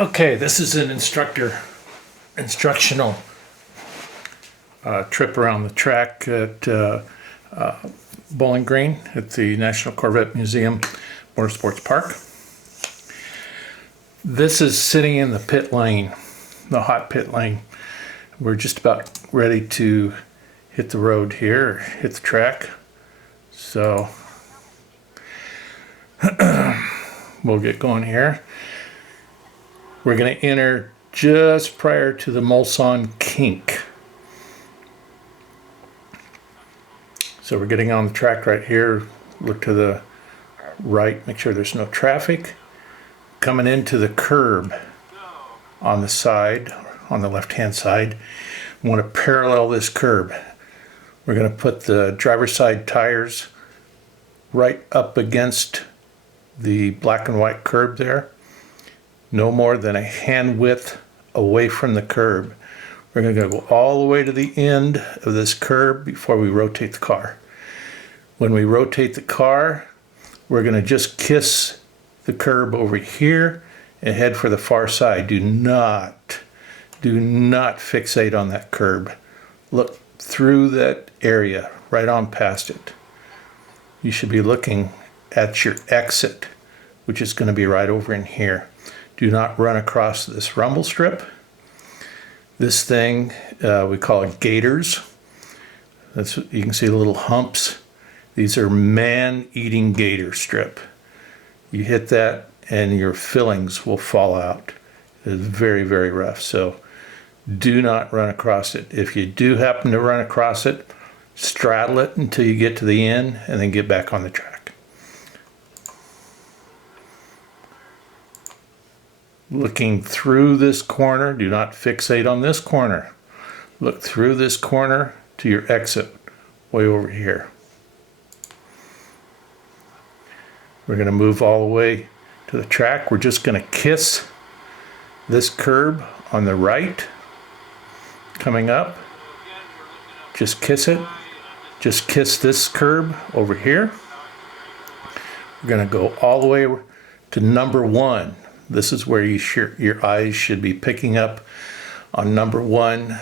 Okay, this is an instructional trip around the track at Bowling Green at the National Corvette Museum Motorsports Park. This is sitting in the pit lane, the hot pit lane. We're just about ready to hit the road here, hit the track. So we'll get going here. We're going to enter just prior to the Mulsanne kink. So we're getting on the track right here. Look to the right, make sure there's no traffic. Coming into the curb on the side, on the left-hand side, we want to parallel this curb. We're going to put the driver's side tires right up against the black and white curb there. No more than a hand width away from the curb. We're going to go all the way to the end of this curb before we rotate the car. When we rotate the car, we're going to just kiss the curb over here and head for the far side. Do not fixate on that curb. Look through that area, right on past it. You should be looking at your exit, which is going to be right over in here. Do not run across this rumble strip. This thing, we call it gators. You can see the little humps. These are man-eating gator strip. You hit that and your fillings will fall out. It's very, very rough. So do not run across it. If you do happen to run across it, straddle it until you get to the end and then get back on the track. Looking through this corner, do not fixate on this corner. Look through this corner to your exit way over here. We're going to move all the way to the track. We're just going to kiss this curb on the right coming up. Just kiss it. Just kiss this curb over here. We're going to go all the way to number 1. This is where your eyes should be picking up on number 1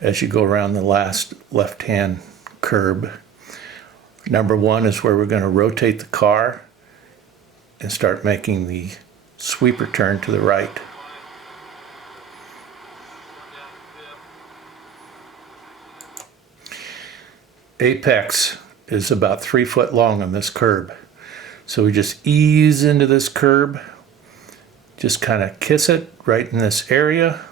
as you go around the last left-hand curb. Number 1 is where we're going to rotate the car and start making the sweeper turn to the right. Apex is about 3 foot long on this curb. So we just ease into this curb. Just kind of kiss it right in this area.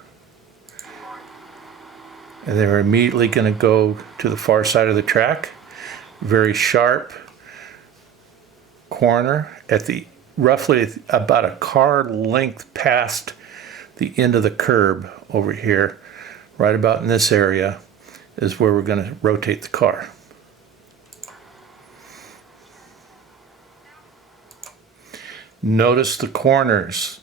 And then we're immediately going to go to the far side of the track. Very sharp corner at the roughly about a car length past the end of the curb over here. Right about in this area is where we're going to rotate the car. Notice the corners.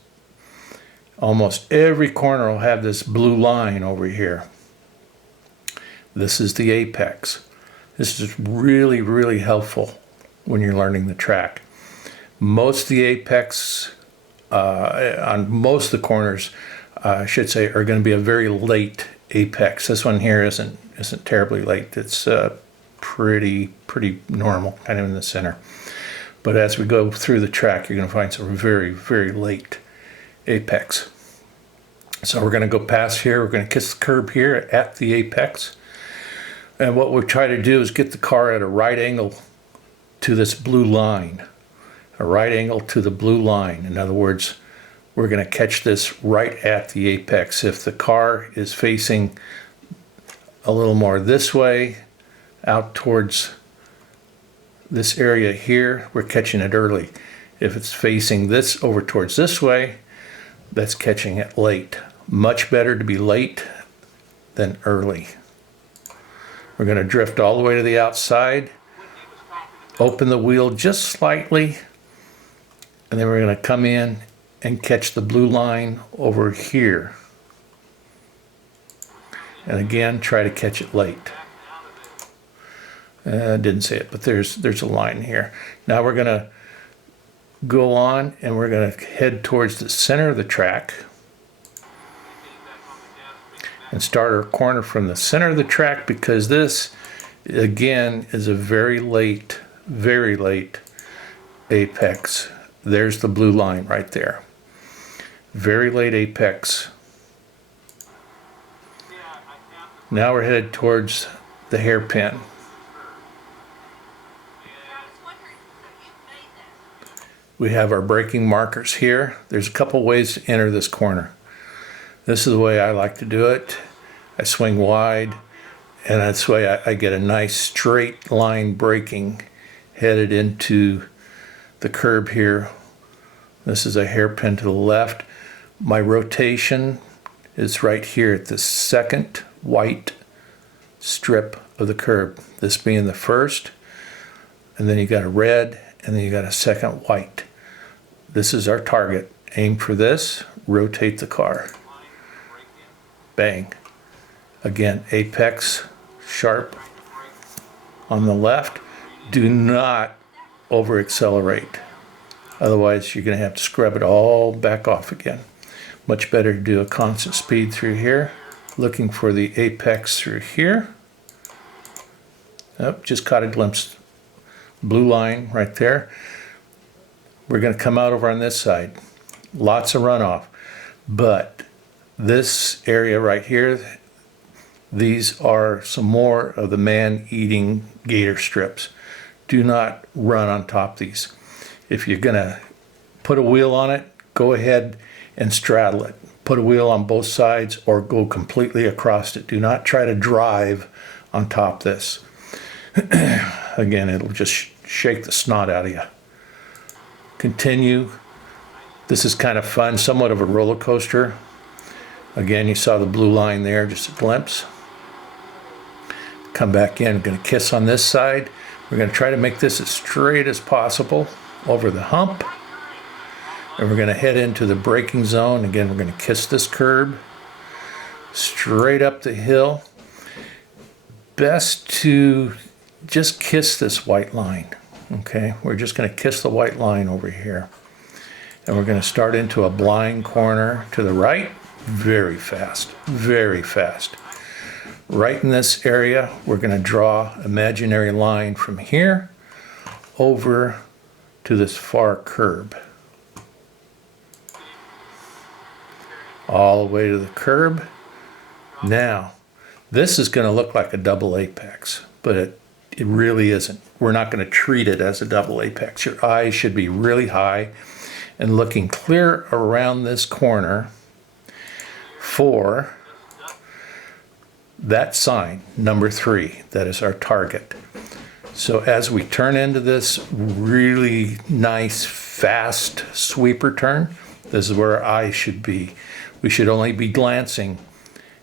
Almost every corner will have this blue line over here. This is the apex. This is really, really helpful when you're learning the track. Most of the apex on most of the corners, I should say, are going to be a very late apex. This one here isn't terribly late. It's pretty normal, kind of in the center. But as we go through the track, you're going to find some very, very late apex. So we're going to go past here. We're going to kiss the curb here at the apex. And what we'll try to do is get the car at a right angle to this blue line. A right angle to the blue line. In other words, we're going to catch this right at the apex. If the car is facing a little more this way, out towards this area here, we're catching it early. If it's facing this over towards this way, that's catching it late. Much better to be late than early. We're going to drift all the way to the outside, open the wheel just slightly, and then we're going to come in and catch the blue line over here. And again, try to catch it late. I didn't say it, but there's a line here. Now we're going to go on and we're going to head towards the center of the track and start our corner from the center of the track, because this again is a very late apex. There's the blue line right there. Very late apex. Now we're headed towards the hairpin. We have our braking markers here. There's a couple ways to enter this corner. This is the way I like to do it. I swing wide, and that's the way I get a nice straight line braking headed into the curb here. This is a hairpin to the left. My rotation is right here at the second white strip of the curb. This being the first, and then you got a red, and then you got a second white. This is our target. Aim for this, rotate the car. Bang. Again, apex, sharp on the left. Do not over accelerate. Otherwise, you're going to have to scrub it all back off again. Much better to do a constant speed through here. Looking for the apex through here. Oh, just caught a glimpse. Blue line right there. We're going to come out over on this side. Lots of runoff. But this area right here, these are some more of the man-eating gator strips. Do not run on top of these. If you're going to put a wheel on it, go ahead and straddle it. Put a wheel on both sides or go completely across it. Do not try to drive on top of this. Again, it'll just shake the snot out of you. Continue. This is kind of fun, somewhat of a roller coaster. Again, you saw the blue line there, just a glimpse. Come back in, I'm going to kiss on this side. We're going to try to make this as straight as possible over the hump. And we're going to head into the braking zone. Again, we're going to kiss this curb. Straight up the hill. Best to just kiss this white line. Okay, we're just going to kiss the white line over here. And we're going to start into a blind corner to the right. Very fast, very fast. Right in this area, we're going to draw an imaginary line from here over to this far curb. All the way to the curb. Now, this is going to look like a double apex, but it really isn't. We're not going to treat it as a double apex. Your eyes should be really high and looking clear around this corner for that sign, number 3. That is our target. So as we turn into this really nice, fast sweeper turn, this is where our eyes should be. We should only be glancing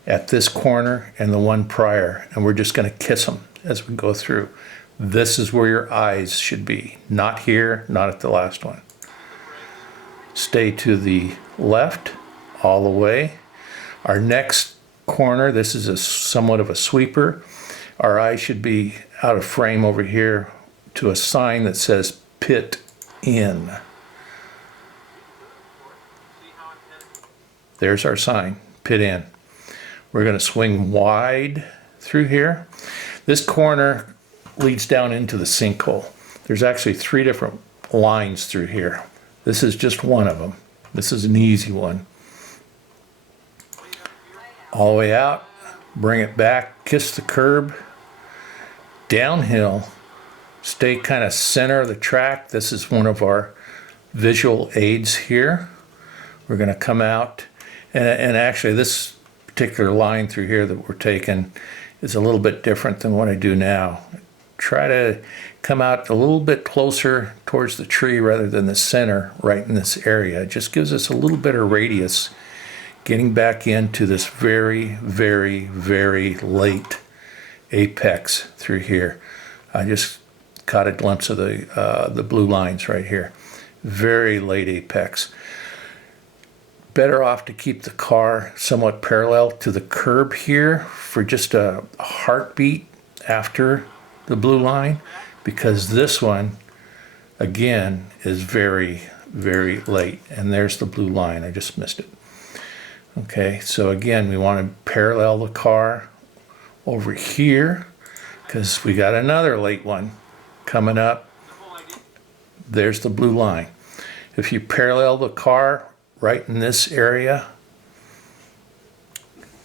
at this corner and the one prior, and we're just going to kiss them as we go through. This is where your eyes should be. Not here, not at the last one. Stay to the left all the way. Our next corner, this is somewhat of a sweeper. Our eyes should be out of frame over here to a sign that says pit in. There's our sign, pit in. We're going to swing wide through here. This corner leads down into the sinkhole. There's actually 3 different lines through here. This is just one of them. This is an easy one. All the way out, bring it back, kiss the curb, downhill, stay kind of center of the track. This is one of our visual aids here. We're going to come out, and actually this particular line through here that we're taking is a little bit different than what I do now. Try to come out a little bit closer towards the tree rather than the center right in this area. It just gives us a little bit of radius getting back into this very, very, very late apex through here. I just caught a glimpse of the blue lines right here. Very late apex. Better off to keep the car somewhat parallel to the curb here for just a heartbeat after the blue line, because this one, again, is very, very late. And there's the blue line. I just missed it. Okay, so again, we want to parallel the car over here because we got another late one coming up. There's the blue line. If you parallel the car right in this area,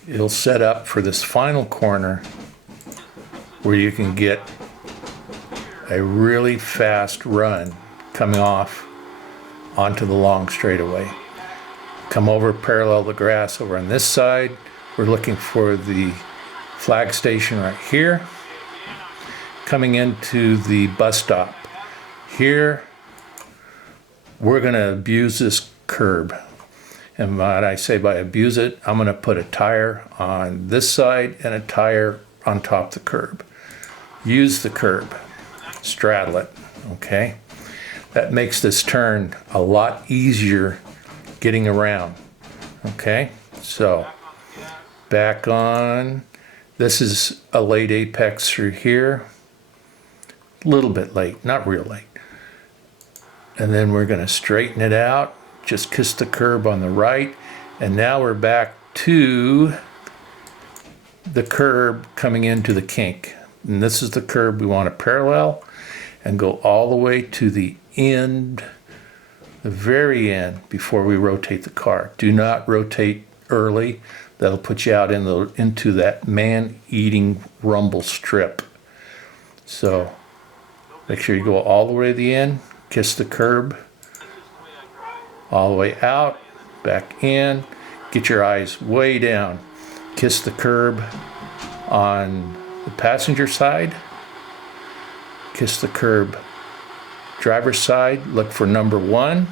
it'll set up for this final corner where you can get a really fast run coming off onto the long straightaway. Come over, parallel the grass over on this side. We're looking for the flag station right here. Coming into the bus stop. Here, we're gonna abuse this curb. And what I say by abuse it, I'm gonna put a tire on this side and a tire on top of the curb. Use the curb, straddle it, okay? That makes this turn a lot easier getting around, okay? So, back on. This is a late apex through here. A little bit late, not real late. And then we're gonna straighten it out, just kiss the curb on the right, and now we're back to the curb coming into the kink. And this is the curb we want to parallel and go all the way to the end, the very end, before we rotate the car. Do not rotate early. That'll put you out into that man-eating rumble strip. So make sure you go all the way to the end, kiss the curb, all the way out, back in, get your eyes way down, kiss the curb on the passenger side, kiss the curb driver's side, look for number 1,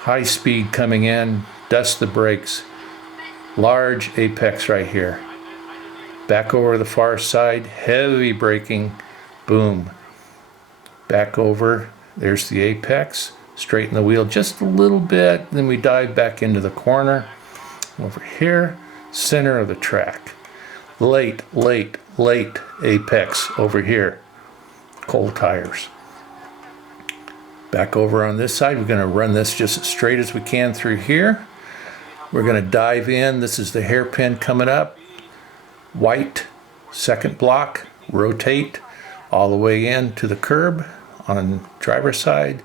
high speed coming in, dust the brakes, large apex right here, back over the far side, heavy braking, boom, back over, there's the apex, straighten the wheel just a little bit, then we dive back into the corner, over here, center of the track, late apex over here, cold tires. Back over on this side, we're going to run this just as straight as we can through here. We're going to dive in. This is the hairpin coming up. White, second block, rotate all the way in to the curb on driver's side.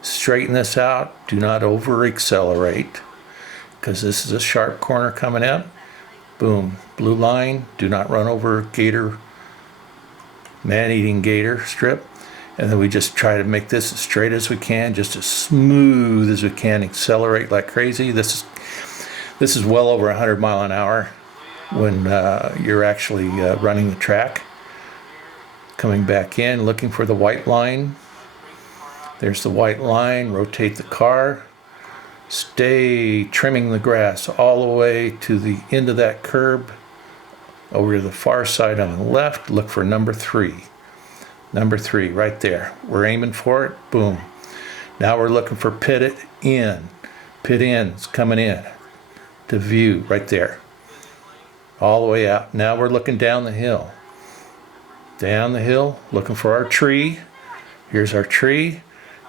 Straighten this out. Do not over accelerate because this is a sharp corner coming up. Boom, blue line. Do not run over gator, man-eating gator strip. And then we just try to make this as straight as we can, just as smooth as we can, accelerate like crazy. This is well over 100 miles an hour when you're actually running the track. Coming back in, looking for the white line. There's the white line, rotate the car. Stay trimming the grass all the way to the end of that curb. Over to the far side on the left, look for number 3. Number 3, right there. We're aiming for it. Boom. Now we're looking for pit in. Pit in's coming in to view right there. All the way out. Now we're looking down the hill. Down the hill, looking for our tree. Here's our tree.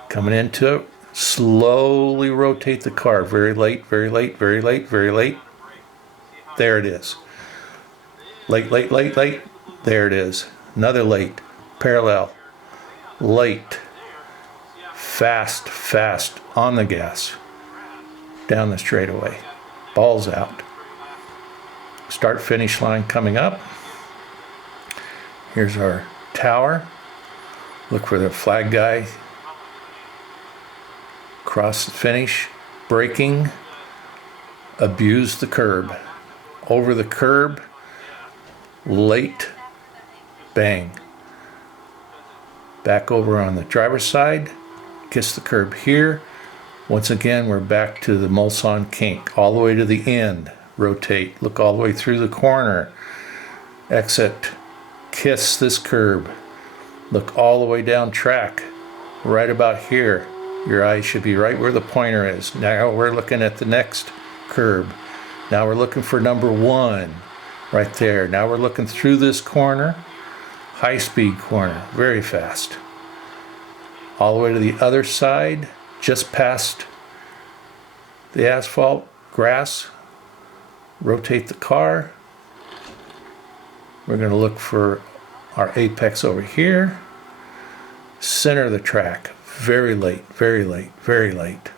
Coming into it. Slowly rotate the car. Very late, very late, very late, very late. There it is. Late. There it is. Another late. Parallel, late, fast, on the gas, down the straightaway, balls out. Start finish line coming up. Here's our tower. Look for the flag guy. Cross the finish, braking, abuse the curb. Over the curb, late, bang. Back over on the driver's side, kiss the curb here. Once again, we're back to the Mulsanne kink, all the way to the end. Rotate, look all the way through the corner. Exit, kiss this curb. Look all the way down track, right about here. Your eyes should be right where the pointer is. Now we're looking at the next curb. Now we're looking for number 1, right there. Now we're looking through this corner. High speed corner, very fast. all the way to the other side, just past the asphalt, grass. Rotate the car. We're going to look for our apex over here. Center of the track. Very late, very late, very late.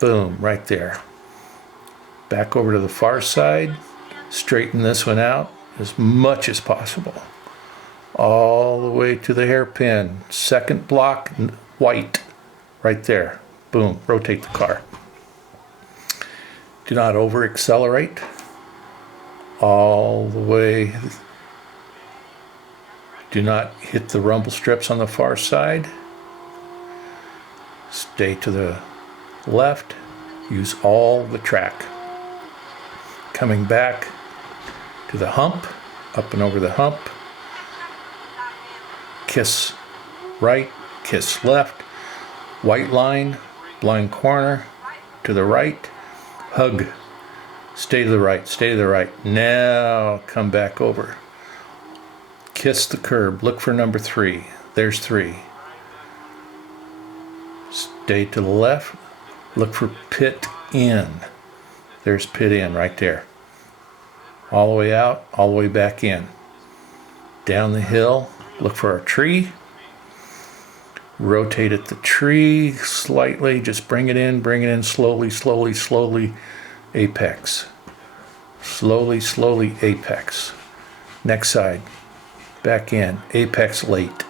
Boom, right there. Back over to the far side. Straighten this one out as much as possible. All the way to the hairpin. Second block, white, right there. Boom, rotate the car. Do not over accelerate. All the way. Do not hit the rumble strips on the far side. Stay to the left. Use all the track. Coming back to the hump, up and over the hump. Kiss right, kiss left. White line, blind corner, to the right. Hug. Stay to the right, stay to the right. Now come back over. Kiss the curb. Look for number 3. There's 3. Stay to the left. Look for pit in. There's pit in right there. All the way out, all the way back in. Down the hill. Look for our tree. Rotate at the tree slightly. Just bring it in slowly, slowly, slowly. Apex. Slowly, slowly, apex. Next side. Back in. Apex late.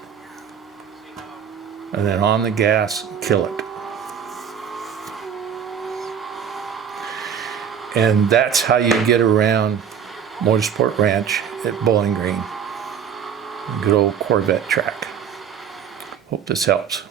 And then on the gas, kill it. And that's how you get around Motorsport Ranch at Bowling Green. Good old Corvette track. Hope this helps.